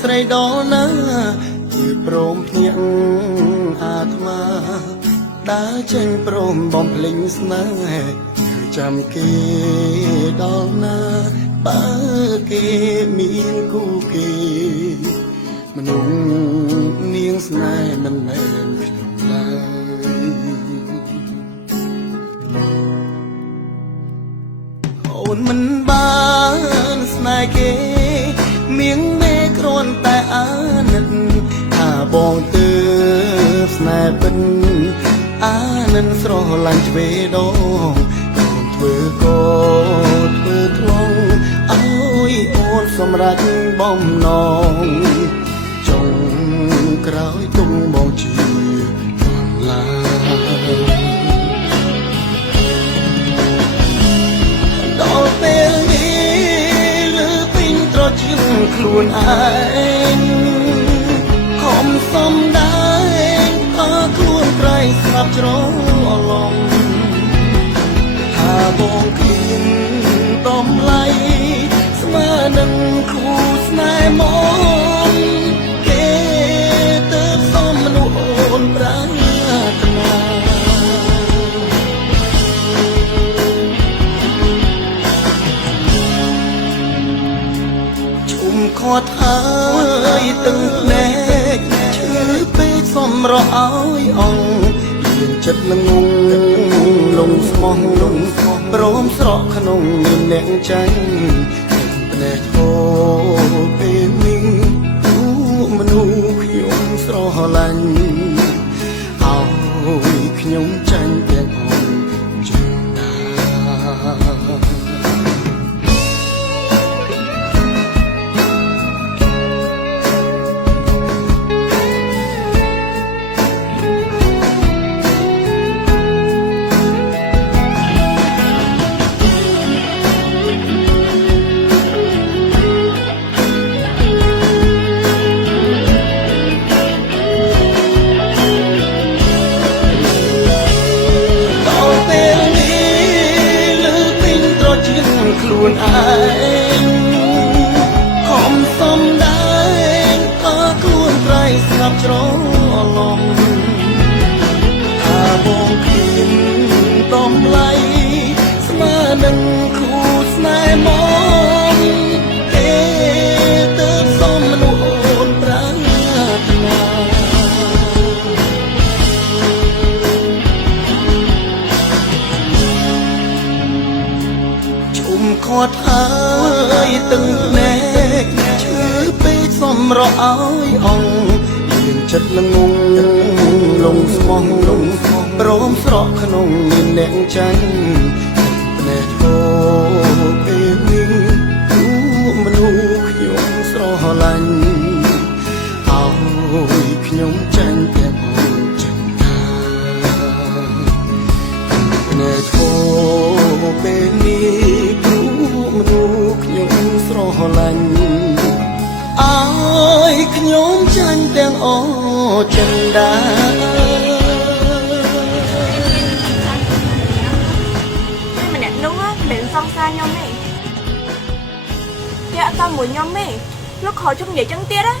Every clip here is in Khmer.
ស្រីដល់ណាជាព្រមភ្ញាក់អាត្មាដើរចេញព្រមបំភ្លេងស្នេហ៍ចាំគេដល់ណាបើគេមានគូគេមនុស្សនាងស្នេហ៍មិនមែនខ្ញុំឡើយអូនមិនបានស្នេហ៍គេមៀងមេគ្រាន់តែអាណិតថាបងទើបស្នេហ៍ពិនអានិនស្រឡាញ់ទ្វេដងកូនធ្វើក៏ធ្វើថ្លង់អើយអូនសម្រេចបំណងចុងក្រោយទុំបងជាបន្លាដល់ពេលនេះលើពេញត្រជាខ្លួនឯងខំសំដែរថាខ្លួនក្រៃស្រាប់ច្រឡំថាបងគៀនតម្លៃស្មើនឹងគូស្នេហ៍មកគេទៅសំមនុស្សអូនប្រាថ្នាជុំខត់ហើយទឹកភ្នែកឈឺពេកសំរអើយអងមានចិត្តល្ងងលងស្មោះព្រមស្រកក្នុងមានអ្នកចាញ់ភ្នែកធូរពេលនេះទូមនុស្សខ្ញុំស្រឡាញ់ឲ្យខ្ញុំចាញ់ទាំងអងជាណាខ្លួនឯងខំសំដែរថាខ្លួនក្រៃស្រាប់ច្រឡំថាបងគៀនតម្លៃស្មើនឹងគូស្នេហ៍មកគេទៅសំមនុស្សអូនប្រាថ្នាខត់ហើយទឹកភ្នែកឈឺពេកសំរអើយអងមានចិត្តល្ងងលងស្មោះព្រមស្រកក្នុងមានអ្នកចាញ់ភ្នែកធូរពេលនេះទូមនុស្សខ្ញុំស្រឡាញ់ឲ្យខ្ញុំចាញ់ទាំងអងចិនតាភ្នែកធូរពេលនេះមនុស្សខ្ញុំស្រឡាញ់ឲ្យខ្ញុំចាញ់ទាំងអចិនដាម្នាក់នោះមិនសង្សារខ្ញុំទេគេអត់តាមមួយខ្ញុំទេលោកខជុំនិយាយចឹងទៀតណា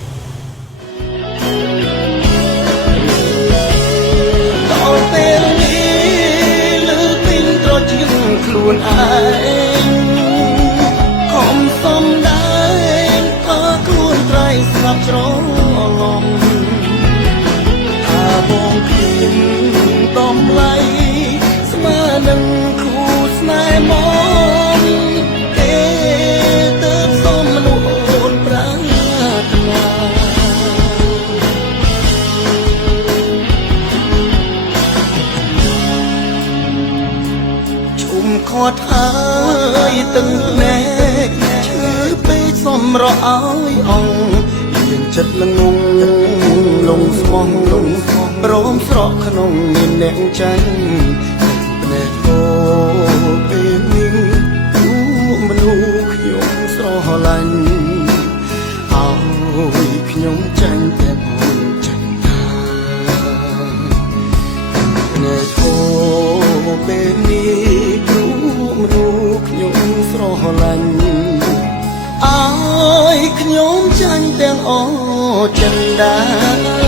ដល់ពេលនេះលើពេញត្រជាខ្លួនឯងខំសំដែរថាខ្លួនក្រៃស្រាប់ច្រឡំថាបងគៀនតម្លៃស្មើនឹងគូស្នេហ៍មកគេទៅសំមនុស្សអូនប្រាថ្នាជុំខត់ហើយទឹកភ្នែកឈឺពេកសំរអើយអងមានចិត្តល្ងងលងស្មោះព្រមស្រកក្នុងមានអ្នកចាញ់ភ្នែកធូរពេលនេះទូមនុស្សខ្ញុំស្រឡាញ់ឲ្យខ្ញុំចាញ់ទាំងអងចិនតាភ្នែកធូរពេលនេះទូមនុស្សខ្ញុំស្រឡាញ់ យខ្ញុំចាញ់ទាំងអចិន្តា